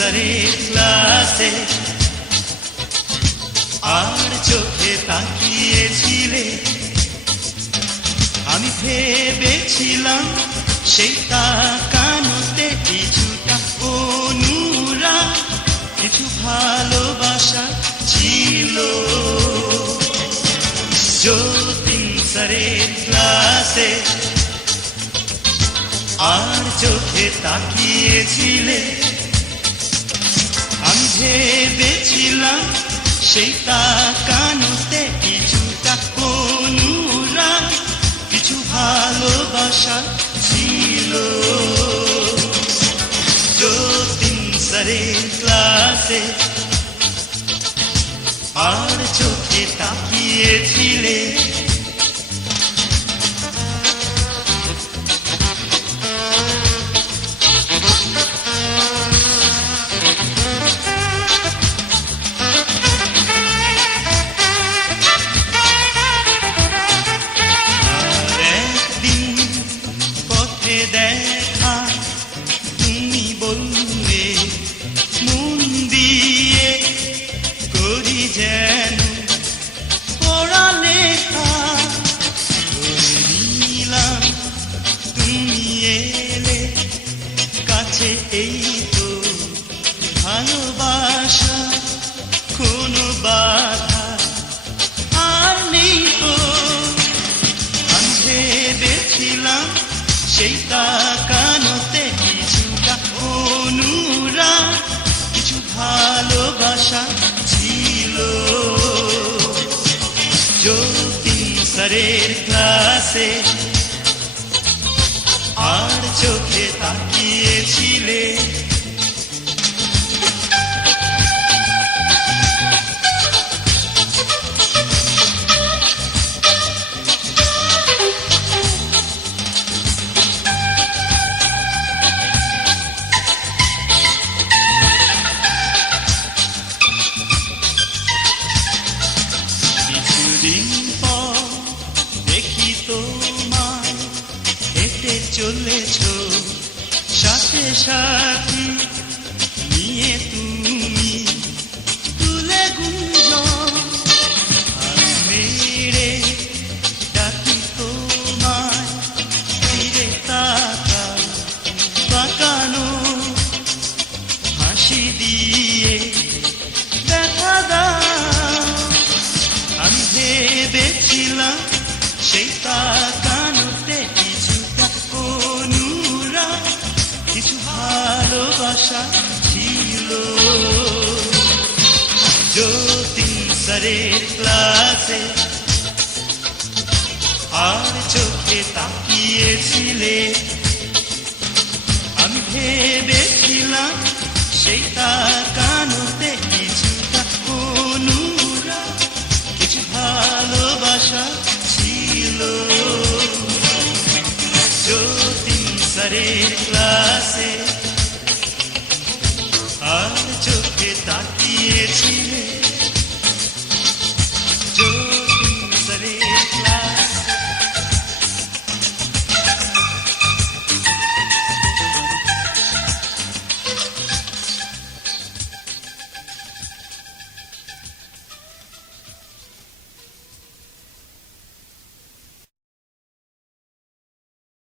স্যারের ক্লাসে আর চোখে তাকিয়েছিলে, আমি ভেবেছিলাম সেই তাকানোতে কিছুটা অনুরাগ, কিছু ভালোবাসা ছিল। যতীন স্যারের ক্লাসে আর চোখে তাকিয়েছিলে, আমি ভেবেছিলাম সেই তাকানোতে কিছুটা অনুরাগ, কিছু ভালোবাসা ছিল। যতীন স্যারের ক্লাসে আর চোখে তাকিয়েছিলে, দেখা তুমি বললে মন দিয়ে করি যেন পড়ালেখা, নিলাম তুমি এলে কাছে, এই তো ভালোবাসা, কোনো বাধা আর নেই তো। আমি ভেবেছিলাম সেই তাকানোতে কিছুটা অনুরাগ, কিছু ভালোবাসা ছিল। যতীন স্যারের ক্লাসে আর চোখে তাকিয়েছিলে, দেখি তোমায় হেঁটে চলেছ সাথে সাথী নিয়ে, তুমি তুলে গুঞ্জন মেরে ডাকি তোমায়, ফিরে তাকা বাঁকানো হাসি দিয়ে দেখা দাও। আমি ভেবেছিলাম সেই তাকানোতে কিছুটা অনুরাগ, কিছু ভালোবাসা ছিল। যতীন স্যারের ক্লাসে আর চোখে তাকিয়েছিলে, আমি ভেবেছিলাম সেই তাকা